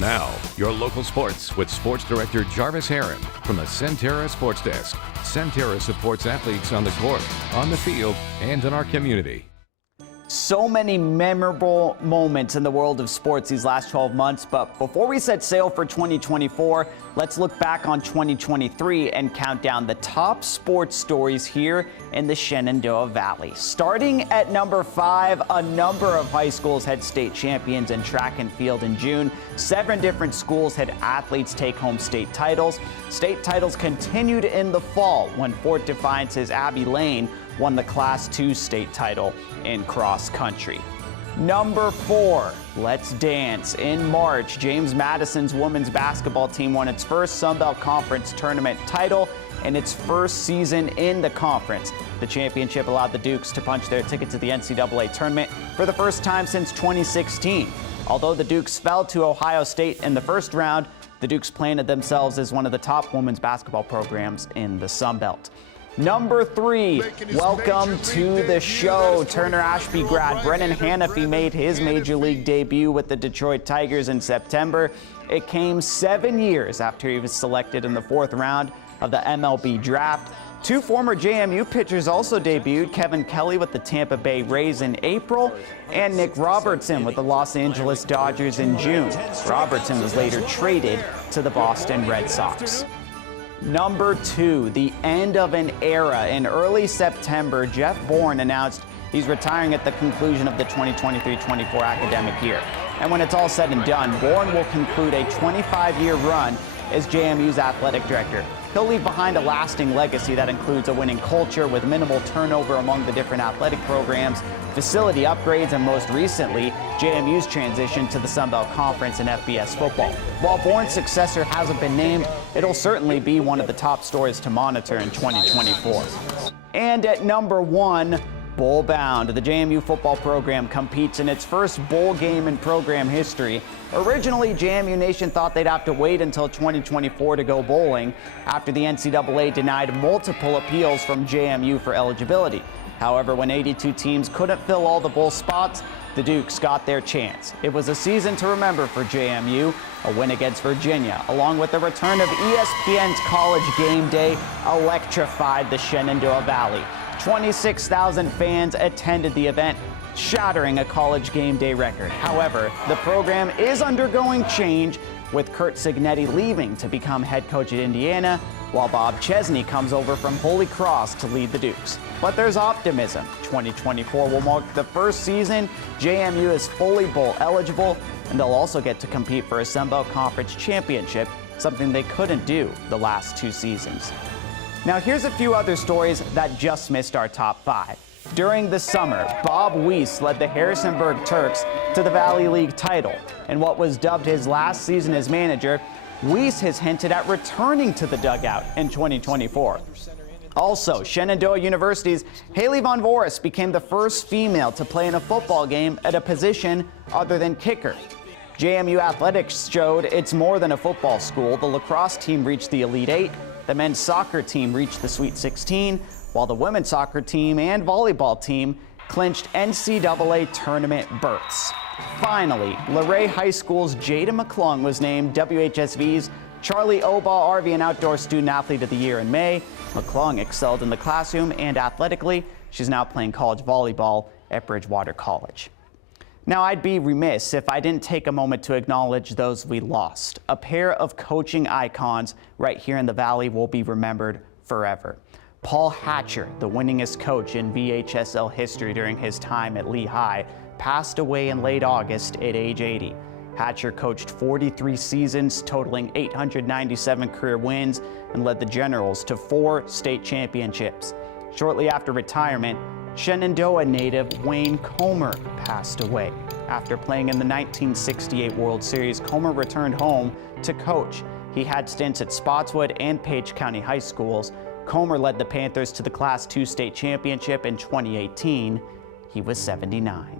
Now, your local sports with Sports Director Jarvis Heron from the Centera Sports Desk. Centera supports athletes on the court, on the field, and in our community. So many memorable moments in the world of sports these last 12 months, but before we set sail for 2024, let's look back on 2023 and count down the top sports stories here in the Shenandoah Valley. Starting at number 5, a number of high schools had state champions in track and field in June. 7 different schools had athletes take home state titles. State titles continued in the fall when Fort Defiance's Abby Lane won the Class 2 state title in cross country. Number 4, let's dance. In March, James Madison's women's basketball team won its first Sun Belt Conference tournament title in its first season in the conference. The championship allowed the Dukes to punch their ticket to the NCAA tournament for the first time since 2016. Although the Dukes fell to Ohio State in the first round, the Dukes planted themselves as one of the top women's basketball programs in the Sun Belt. Number 3, welcome to the show. Turner Ashby grad Brennan Hanafy made his major league debut with the Detroit Tigers in September. It came 7 years after he was selected in the 4th round of the MLB draft. 2 former JMU pitchers also debuted, Kevin Kelly with the Tampa Bay Rays in April and Nick Robertson with the Los Angeles Dodgers in June. Robertson was later traded to the Boston Red Sox. Number 2, the end of an era. In early September, Jeff Bourne announced he's retiring at the conclusion of the 2023-24 academic year. And when it's all said and done, Bourne will conclude a 25-year run as JMU's athletic director. He'll leave behind a lasting legacy that includes a winning culture with minimal turnover among the different athletic programs, facility upgrades, and most recently, JMU's transition to the Sun Belt Conference in FBS football. While Bourne's successor hasn't been named, it'll certainly be one of the top stories to monitor in 2024. And at number 1, Bowl Bound. The JMU football program competes in its first bowl game in program history. Originally, JMU Nation thought they'd have to wait until 2024 to go bowling after the NCAA denied multiple appeals from JMU for eligibility. However, when 82 teams couldn't fill all the bowl spots, the Dukes got their chance. It was a season to remember for JMU. A win against Virginia, along with the return of ESPN's College Game Day, electrified the Shenandoah Valley. 26,000 fans attended the event, shattering a College Game Day record. However, the program is undergoing change, with Curt Cignetti leaving to become head coach at Indiana, while Bob Chesney comes over from Holy Cross to lead the Dukes. But there's optimism. 2024 will mark the first season JMU is fully bowl eligible, and they'll also get to compete for a Sun Belt Conference championship, something they couldn't do the last 2 seasons. Now here's a few other stories that just missed our top 5. During the summer, Bob Weiss led the Harrisonburg Turks to the Valley League title. In what was dubbed his last season as manager, Weiss has hinted at returning to the dugout in 2024. Also, Shenandoah University's Haley Von Voris became the first female to play in a football game at a position other than kicker. JMU Athletics showed it's more than a football school. The lacrosse team reached the Elite 8. The men's soccer team reached the Sweet 16, while the women's soccer team and volleyball team clinched NCAA tournament berths. Finally, Luray High School's Jada McClung was named WHSV's Charlie Obaugh RV and Outdoor Student Athlete of the Year in May. McClung excelled in the classroom and athletically. She's now playing college volleyball at Bridgewater College. Now, I'd be remiss if I didn't take a moment to acknowledge those we lost. A pair of coaching icons right here in the Valley will be remembered forever. Paul Hatcher, the winningest coach in VHSL history during his time at Lehigh, passed away in late August at age 80. Hatcher coached 43 seasons, totaling 897 career wins, and led the Generals to 4 state championships. Shortly after retirement, Shenandoah native Wayne Comer passed away. After playing in the 1968 World Series, Comer returned home to coach. He had stints at Spotswood and Page County High Schools. Comer led the Panthers to the Class 2 state championship in 2018. He was 79.